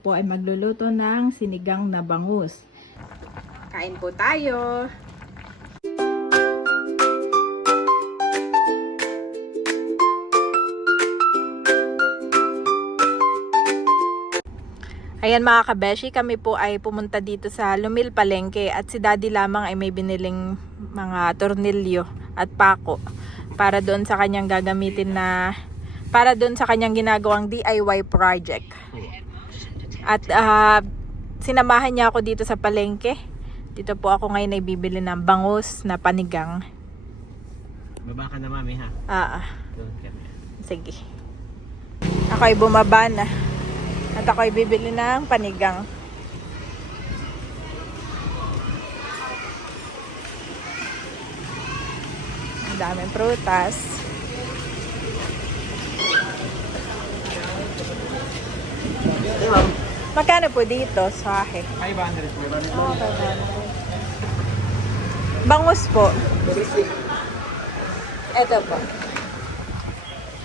po ay magluluto ng sinigang na bangus. Kain po tayo! Ayan mga kabeshi, kami po ay pumunta dito sa Lumil Palengke at si Daddy lamang ay may biniling mga tornilyo at pako para doon sa kanyang gagamitin na para doon sa kanyang ginagawang DIY project. At ah, sinamahan niya ako dito sa palengke. Dito po ako ngayon ay bibili ng bangus na panigang. Baba ka na mami ha. Ah, ah, na. sige. Ako ay bumaba na. At ako ay bibili ng panigang. Ang daming prutas. Magkano po dito akin? 500 po. Oh, Bangus po. Ito po.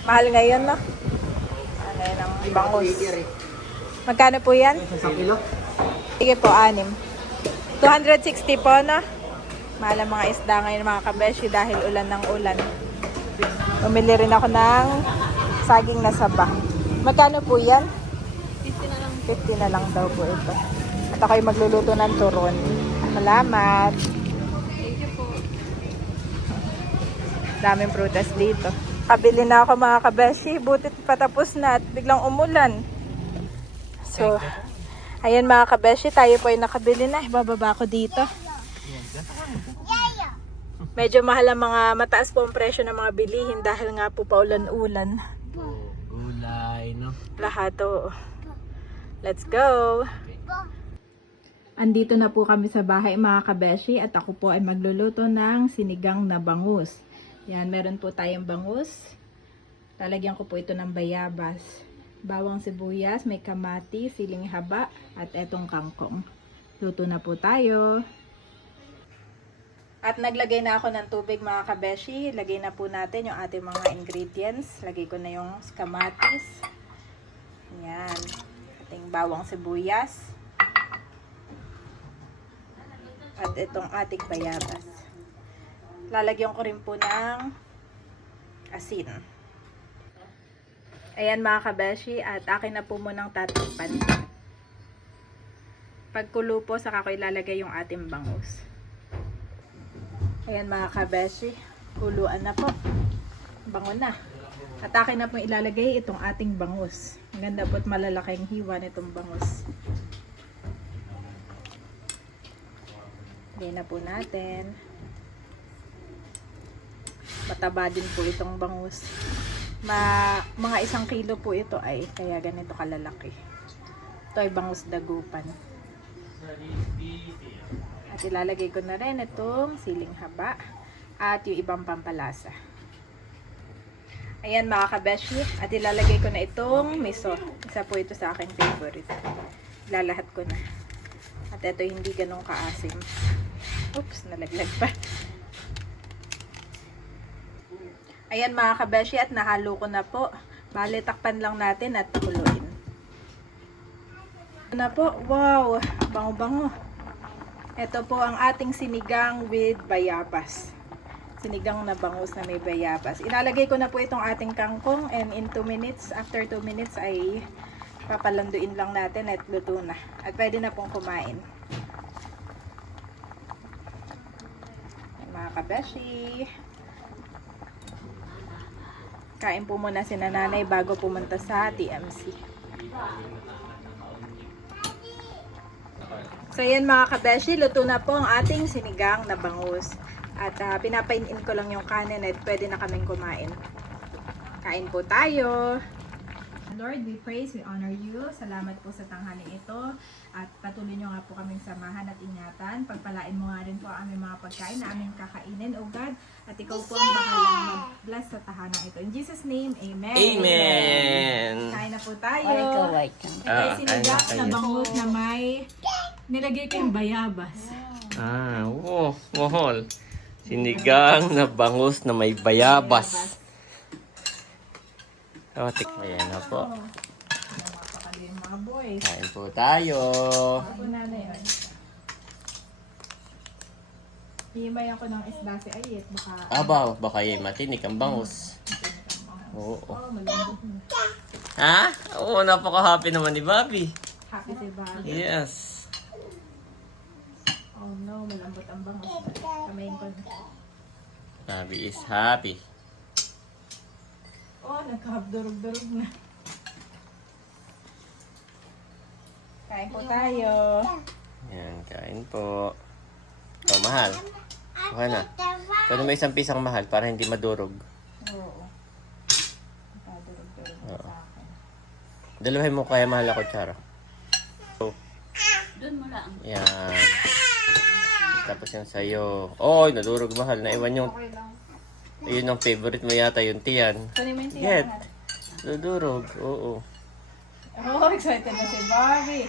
Mahal ngayon, no? Ano ang bangus? Magkano po yan? Isang kilo? Sige po, anim. 260 po, no? Mahal ang mga isda ngayon, mga kabeshi, dahil ulan ng ulan. Bumili rin ako ng saging na saba. Magkano po yan? 50 na lang. 50 na lang daw po ito. At ako'y magluluto ng turon. Salamat. Thank you po. Daming prutas dito. Kabili na ako mga kabeshi. Butit patapos na at biglang umulan. So, ayan mga kabeshi, tayo po ay nakabili na. Ibababa ko dito. Medyo mahal ang mga mataas po ang presyo ng mga bilihin dahil nga po paulan-ulan. Gulay, no? Lahat to. Let's go! Andito na po kami sa bahay mga kabeshi at ako po ay magluluto ng sinigang na bangus. Yan, meron po tayong bangus. Lalagyan ko po ito ng bayabas. Bawang sibuyas, may kamati, siling haba, at etong kangkong. Luto na po tayo. At naglagay na ako ng tubig mga kabeshi. Lagay na po natin yung ating mga ingredients. Lagay ko na yung kamatis. Yan. Ating bawang sibuyas. At itong ating bayabas. Lalagyan ko rin po ng asin. Ayan mga kabeshi. At akin na po munang tatakpan. Pagkulo po, saka ko ilalagay yung ating bangus. Ayan mga kabeshi, kuluan na po. Bango na. At akin na po ilalagay itong ating bangus. Ang ganda po at malalaking hiwa nitong bangus. Lagay na po natin. Mataba din po itong bangus. Ma, mga isang kilo po ito ay kaya ganito kalalaki. Ito ay bangus dagupan. At ilalagay ko na rin itong siling haba at yung ibang pampalasa. Ayan mga kabeshi. At ilalagay ko na itong miso. Isa po ito sa aking favorite. Ilalahat ko na. At ito hindi ganong kaasim. Oops, nalaglag pa. Ayan mga kabeshi at nahalo ko na po. Bale, takpan lang natin at pakuluin. Na po? Wow! Bango-bango. Ito po ang ating sinigang with bayabas. Sinigang na bangus na may bayabas. Ilalagay ko na po itong ating kangkong and in 2 minutes, after 2 minutes ay papalanduin lang natin at luto na. At pwede na pong kumain. Ayan, mga kabeshi. Kain po muna si nanay bago pumunta sa TMC. So yan mga kabeshi, luto na po ang ating sinigang na bangus. At uh, pinapainin ko lang yung kanin at pwede na kaming kumain. Kain po tayo. Lord, we praise, we honor you. Salamat po sa tanghaling ito. At patuloy nyo nga po kaming samahan at ingatan. Pagpalain mo nga rin po ang aming mga pagkain na aming kakainin, O God. At ikaw po ang bahalang mag-bless sa tahanan ito. In Jesus' name, Amen. Amen! Kain na po tayo. Ito Ah, ay sinigang kain na na bangus na may nilagay ko yung bayabas. Ah, oo. Mohol. Sinigang na bangus na may bayabas. Oh, tik. Ayan na po. Kain po tayo. Himay ako ng isda si Ayet. Baka... Aba, baka yung matinik ang bangus. Oo. Oh, malambot. Ha? Oo, napaka-happy naman ni Bobby. Happy si Bobby. Yes. Oh no, malambot ang bangus. Kamayin ko na. Bobby is happy. Oh, nagkahapdurog-durog na. Kain po tayo. Yan, kain po. Oh, mahal. Okay na. Kano may isang pisang mahal para hindi madurog. Oo. Nagkahapdurog-durog na Oo. sa akin. Dalawahin mo kaya mahal ako, Chara. Doon mo lang. Yan. Tapos yung sa'yo. Oy, nadurog mahal. Naiwan yung, Okay lang. yun ang favorite mo yata, yung tiyan. Kunin mo yung Get. tiyan. Nadurog, oo. Oh, excited na si Bobby.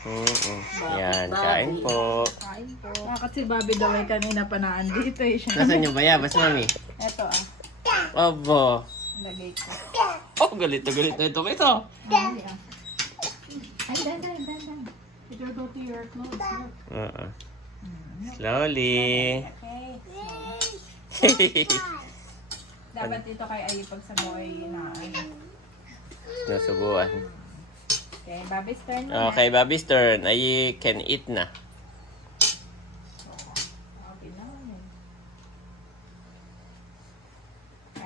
Oo. Yan, kain po. Kain po. Bakit si Bobby daw ay kanina pa na andito eh siya. Nasaan yung bayabas, mami? Ito ah. Aba. Lagay ko. Oh, galit na galit na ito. Ito. Ay, dan, dan, dan, dan. It will go to your clothes. Look. Oo. Slowly. Dapat ito kay Ayi pag sa mo ay na ano. Nasubuan. Okay, Bobby's turn na. Okay, Bobby's turn. Ay, can eat na.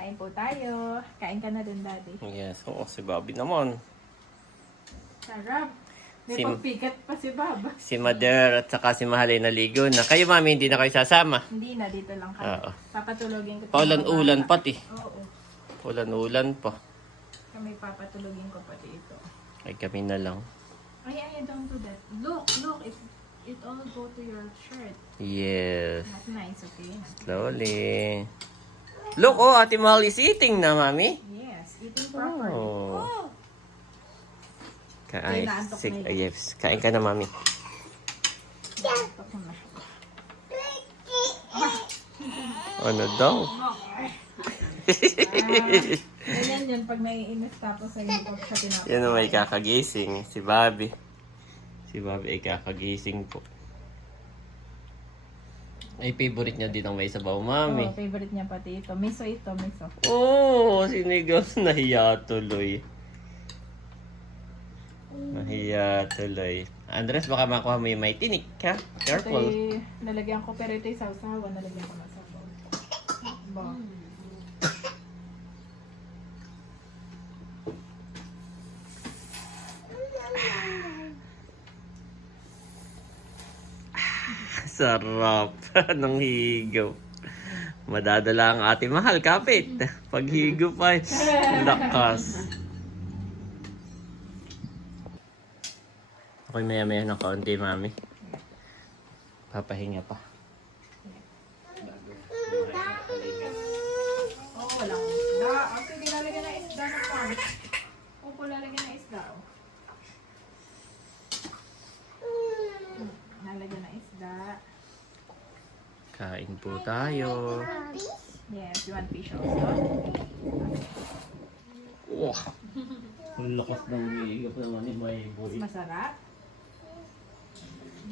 Kain po tayo. Kain ka na din, Daddy. Yes, oo, si Bobby naman. Sarap. May Sim- pagpikat pa si Bob. Si Mother at saka si Mahalay naligo na. Kayo, mami, hindi na kayo sasama. Hindi na, dito lang kami. Oo. Papatulogin ko. Paulan-ulan pati. Oo. Ulan-ulan pa. Kami papatulogin ko pati ito. Ay, kami na lang. Ay, ay, don't do that. Look, look, it, it all go to your shirt. Yes. That's nice, okay? Slowly. Look, oh, Ate Mahal is eating na, mami. Yes, eating properly. Oh. Kain. Ay, naantok Sig- na ay, yes. Kain ka na, mami. Ito ko na. Ano daw? Ganyan yun pag naiinis tapos ay hindi ko siya tinapos. Yan ang may kakagising. Si Bobby. Si Bobby ay kakagising po. Ay, favorite niya din ang may sabaw, mami. Oh, favorite niya pati ito. Miso ito, miso. Oo, oh, sinigang nahiya tuloy. Nahiya tuloy. Andres, baka makuha mo yung may tinik, ha? Careful. ay, nalagyan ko pero ito ay sausawan. Nalagyan ko ng sabaw. Ba? Sarap ng higaw. Madadala ang ate mahal, kapit. Pag higo pa, eh. lakas. Okay, maya maya ng kaunti, mami. Papahinga pa. Oh, walang isda. Actually, hindi lalagyan ng isda sa pan. Opo, lalagyan ng isda. Oh. Hmm, Lalagyan ng isda. Kain po tayo. Yes, you want fish also? Wow! Ang lakas ng higop naman ni my boy. Masarap?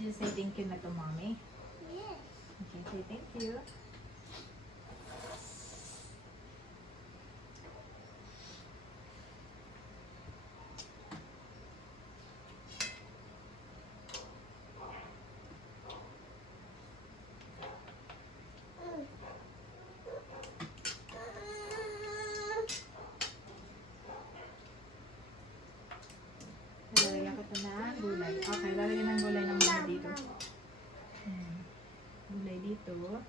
You say thank you na to mommy? Okay, say thank you. Lalagyan ko ito ng gulay. Okay, lalagyan ng gulay ng mama dito. Hmm. Gulay dito.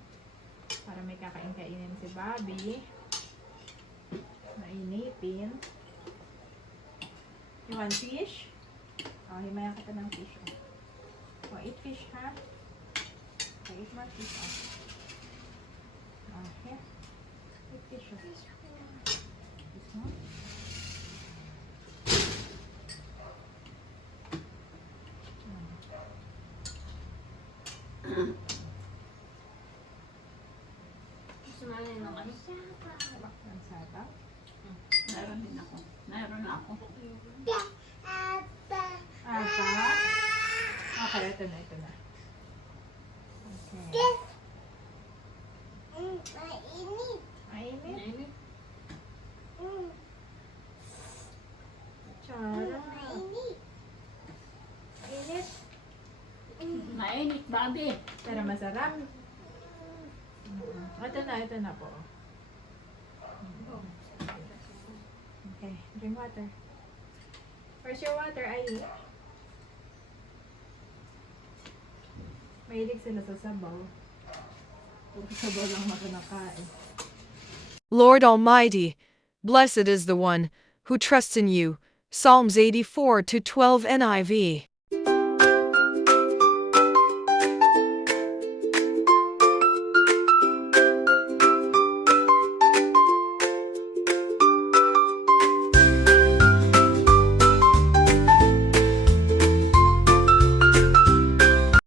Para may kakain-kainin si Bobby. Mainipin. You want fish? Oh, himayan kita ng fish. Oh, eat fish, ha? Okay, eat more fish, oh. Oh. Eat fish, oh. This one. Sumalay ng ano. Ang sarap. Meron din ako. Meron ako. Ah, Okay, ito na, ito na. Okay. Mainit. Mainit. Chara. Mainit. Mainit, babi. Pero masarap. Ito na, ito na po. Okay, drink water. Where's your water, Ai? Mahilig sila sa sabaw. Sabaw lang. Lord Almighty, blessed is the one who trusts in you. Psalms 84 to 12 NIV.